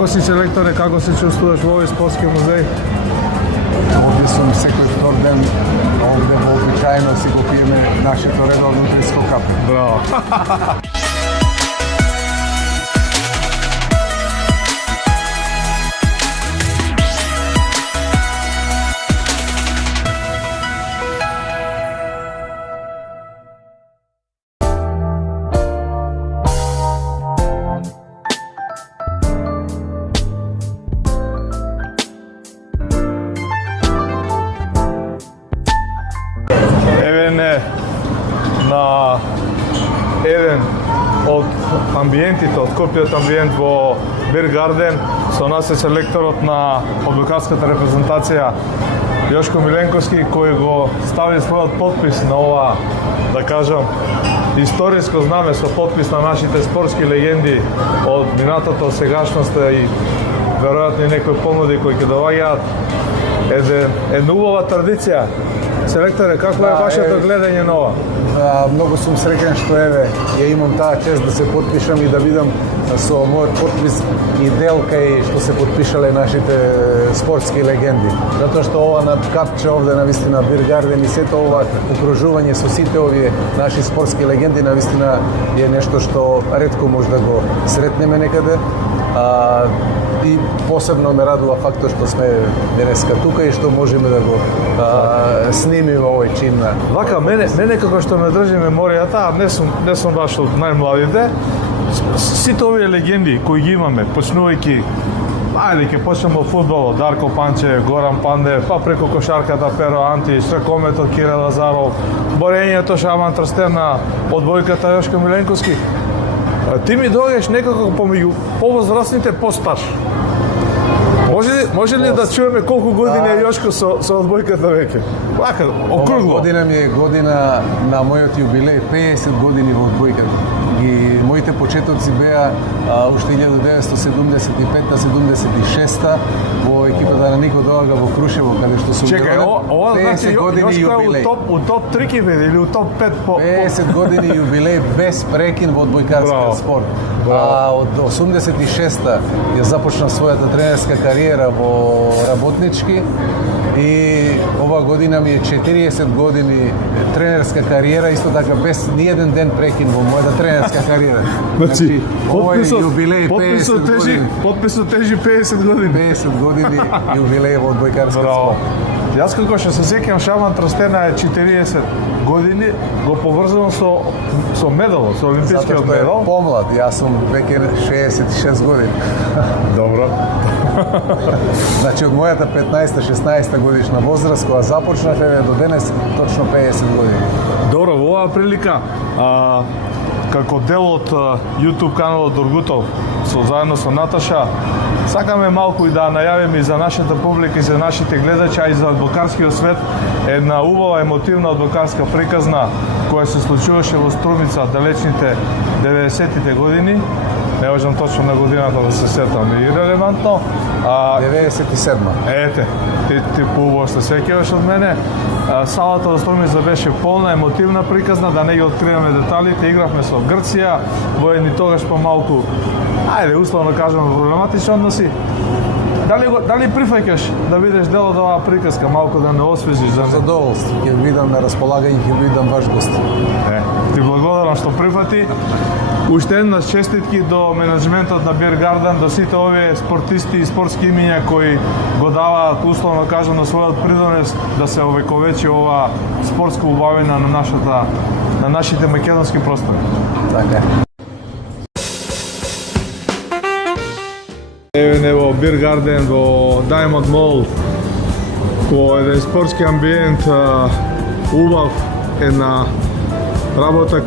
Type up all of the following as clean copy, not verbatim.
Како си селекторе, како се чувствуваш во овој спортски музеј? Овде сум секој втор ден, овде вообичаено си го пиеме нашето редовно песко капе. Браво! На еден од амбиентите, од копијат амбиент во Бир Гарден, со нас е селекторот на одбојкарската репрезентација Јошко Миленковски, кој го стави својот подпис на ова, да кажам, историско знаме со подпис на нашите спортски легенди од минатото, од сегашноста и веројатно и некои понуди кои ќе доаѓаат. Една убава традиција. Селекторе, какво е вашето гледање на ова? Многу сум среќен што ја имам таа чест да се потпишам и да видам со мојот подпис и дел кај што се потпишале нашите спортски легенди. Затоа што ова на капче овде навистина Бир Гарден и сето ова окружување со сите овие наши спортски легенди навистина е нешто што ретко може да го сретнеме некаде. И посебно ме радува фактот што сме денеска тука и што можеме да го снимиме овој чин. Вака, мене како што ме држи меморијата, не сум баш од најмладите, сите овие легенди кои ги имаме, почнувајќи, ајде ќе почнеме од фудбалот, Дарко Панчев, Горан Пандев, па преку кошарката Перо Антич, стрекометот Кире Лазаров, борењето Шаман Трстена, одбојката Јошко Миленковски. Ти ми доаѓаш некако помеѓу повозрастните постар. Може ли да чуеме колку години е Јошко со одбојката веќе? Вака, округло. Ова година ми е година на мојот јубилеј, 50 години во одбојката. И моите почетоци беа уште 1975-76 во екипата на Нико Доага во Крушево, каде што сум Чекај, ова значи Јошко е у топ 3 ки биде или у топ 5 по 50 години јубилеј без прекин во одбојкарскиот спорт. Од 86-та ја започна својата тренерска кариера во работнички и ова година ми е 40 години тренерска кариера, исто така без ниеден ден прекин во мојата тренерска кариера. Значи, овој јубилеј 50 години. Подписот тежи 50 години. 50 години јубилеј во одбојкарскиот спорт. Јас како што се сеќам, Шаман Трстена е 40 години, го поврзано со медалот, со олимпискиот медал. Затоа што е помлад, јас сум веќе 66 години. Добро. Значи од мојата 15-16 годишна возраст кога започнав до денес точно 50 години. Добро, во оваа прилика како дел од YouTube каналот Доргутов заедно со Наташа, сакаме малку и да најавиме и за нашата публика и за нашите гледачи, а и за одбојкарскиот свет една убава емотивна одбојкарска приказна која се случуваше во Струмица далечните 90-тите години. Не можам точно на годината да се сетам, е ирелевантно. 97. Ете, ти поубаво се сеќаваш од мене. Салата во Струмица беше полна, емотивна приказна, да не ги откриваме деталите. Игравме со Грција, во едни тогаш помалку, ајде, условно кажаме, проблематични односи. Дали прифаќаш да видиш дел од оваа приказка, малку да не освежиш? За задоволство, ќе видам на располагање, ќе видам ваш гост. Ти благодарам што прифати. Уште една честитки до менеджментот на Бир Гарден, до сите овие спортисти и спортски имиња кои го даваат, условно кажам, на својот придонес да се овековечи ова спортска убавина на нашите македонски простори. Така. Еве во Бир Гарден, во Diamond Mall, во еден спортски амбиент, убав, една работа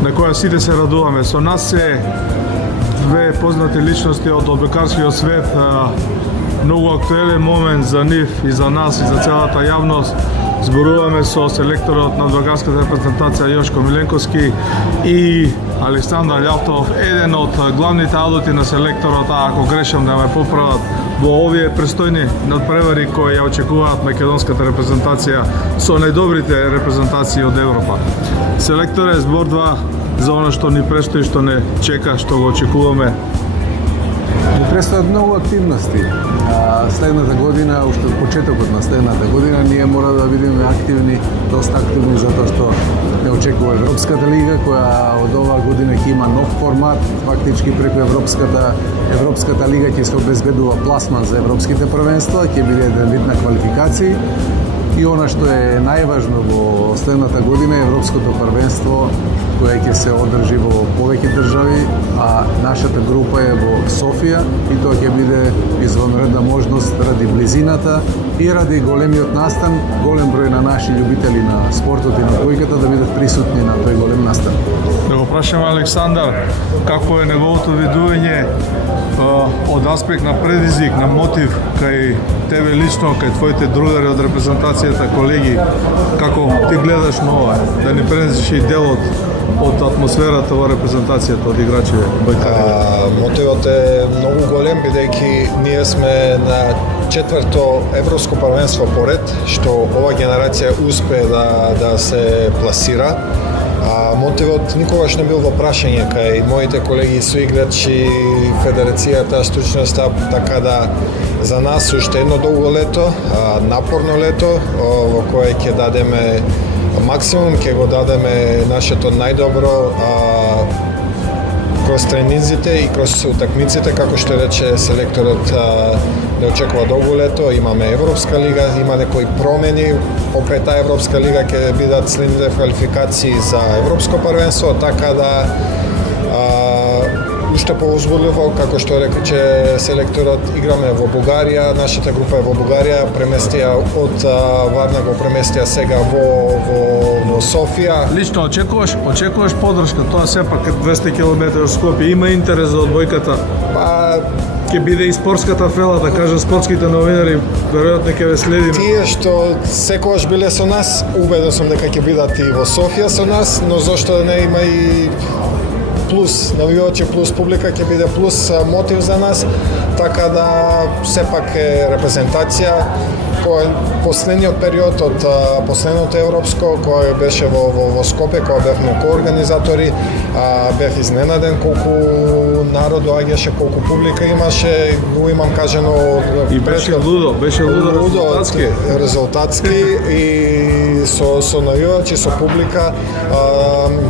на која сите се радуваме. Со нас се две познати личности од одбојкарскиот свет, многу актуелен момент за нив и за нас и за целата јавност. Зборуваме со селекторот на одбојкарската репрезентација Јошко Миленковски и Александар Љавтов, еден од главните адути на селекторот, ако грешам да ме поправат, во овие престојни надпревари кои ја очекуваат македонската репрезентација со најдобрите репрезентации од Европа. Селекторе, збор 2 за оно што ни престои, што не чека, што го очекуваме. Ни престојат многу активности. Следната година, уште од почетокот на следната година, ние мора да бидеме активни, доста активни, затоа што не очекува Европската лига, која од оваа година ќе има нов формат. Фактички преку Европската лига ќе се обезбедува пласман за европските првенства, ќе биде еден вид на квалификации. И она што е најважно во следната година е Европското првенство, кое ќе се одржи во повеќе држави, а нашата група е во Софија и тоа ќе биде извонредна можност ради близината и ради големиот настан, голем број на наши љубители на спортот и на одбојката да бидат присутни на тој голем настан. Да го прашаме Александар, какво е неговото видување од аспект на предизвик, на мотив кај тебе лично, кај твоите другари од репрезентацијата, колеги, како ти гледаш на ова, да не пренесеш и делот од атмосферата во репрезентацијата од играчи бојкари? Мотивот е многу голем, бидејќи ние сме на 4-то европско првенство поред, што ова генерација успе да се пласира. Мотивот никогаш не бил во прашање кај моите колеги соиграчи, федерацијата, стручноста, така да за нас уште едно долго лето, напорно лето, во кое ќе дадеме максимум, ќе го дадеме нашето најдобро кроз тренинзите и кроз утакмиците, како што рече селекторот, не очекува долго лето, имаме Европска лига, има некои промени, опет таа Европска лига ќе бидат следните квалификации за Европско првенство, така да уште поузбудливо, како што рече селекторот, играме во Бугарија, нашата група е во Бугарија, преместија од Варна го преместија сега во Софија. Лично очекуваш подршка, тоа сепак е 200 км од Скопје, има интерес за одбојката? Ќе биде и спортската фела, да кажа спортските новинари, веројатно ќе ве следиме. Тие што секогаш биле со нас, убеден сум дека ќе бидат и во Софија со нас, но зошто не има и плюс навивачи, плюс публика, ќе биде плюс мотив за нас, така да сепак е репрезентација. Последниот период од последното европско, кој беше во Скопје, кој бевме коорганизатори, бев изненаден колку народ доаѓаше, колку публика имаше, го имам кажано и беше лудо резултатски и со навивачи, со публика,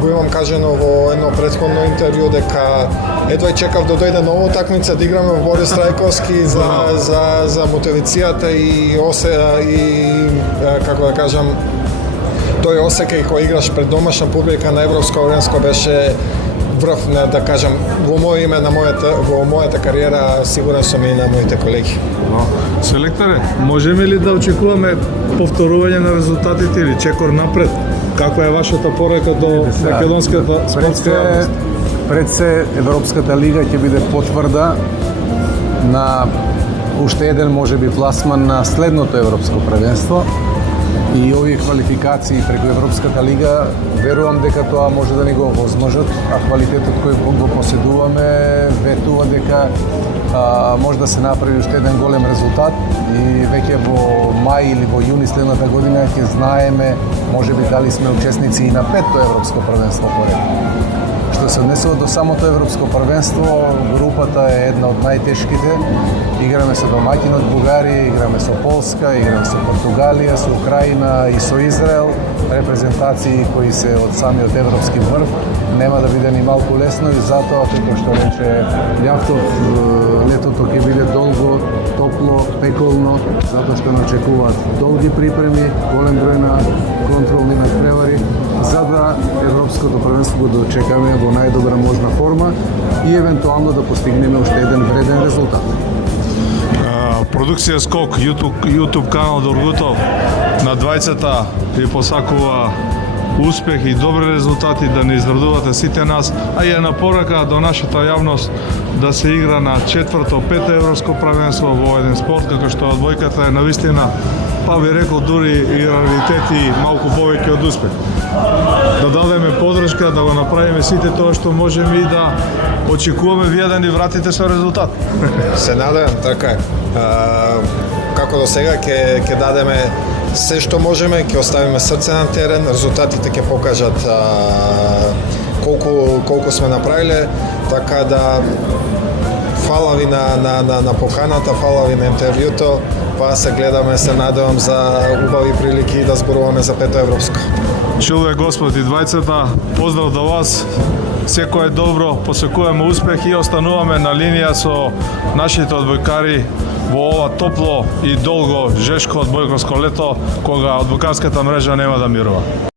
го имам кажано во едно претходно интервју дека едва чекав да дојде нова утакмица да играме во Борис Трајковски за мотивацијата и како да кажам, тој осеќај кој играш пред домашна публика на Европско првенство беше врв, да кажам, во моје име, во мојата кариера, сигурен сум и на моите колеги. Селекторе, можеме ли да очекуваме повторување на резултатите или чекор напред? Каква е вашата порака до македонската спортска јавност? Пред се Европската лига ќе биде потврда на уште еден можеби пласман на следното европско првенство и овие квалификации преку Европската лига, верувам дека тоа може да ни го овозможат, а квалитетот кој го поседуваме ветува дека може да се направи уште еден голем резултат и веќе во мај или во јуни следната година ќе знаеме можеби дали сме учесници и на 5-то европско првенство поред. Што се однесува до самото европско првенство, групата е една од најтешките. Играме со домаќин од Бугарија, играме со Полска, играме со Португалија, со Украина и со Израел. Репрезентации кои се од самиот европски врв. Нема да биде ни малку лесно и затоа, како што рече Јавтов, летото ќе биде долго, топло, пеколно, затоа што не очекуваат долги припреми, голем број на контролни надпревари, за да европското првенство го дочекаме во најдобра можна форма и евентуално да постигнеме уште еден вреден резултат. Продукција Скок, YouTube канал Доргутов, на двајцата ви посакува успех и добри резултати, да не израдувате сите нас, а и една порака до нашата јавност да се игра на 4-то, 5-то европско првенство во еден спорт, како што одбојката е навистина, па би рекол дури и раритет и малку повеќе од успех. Да дадеме подршка, да го направиме сите тоа што можеме и да очекуваме вие да ни вратите со резултат. Се надевам, така е. Како до сега ќе дадеме се што можеме, ќе оставиме срце на терен, резултатите ќе покажат колку сме направиле, така да фала ви на поканата, фала ви на интервјуто, па се гледаме, се надевам за убави прилики да зборуваме за пето европско. Чилве Господ и двајцата, поздрав до вас, секој е добро, посекуваме успех и остануваме на линија со нашите одбојкари во ова топло и долго жешко одбојкарско лето, кога одбојкарската мрежа нема да мирува.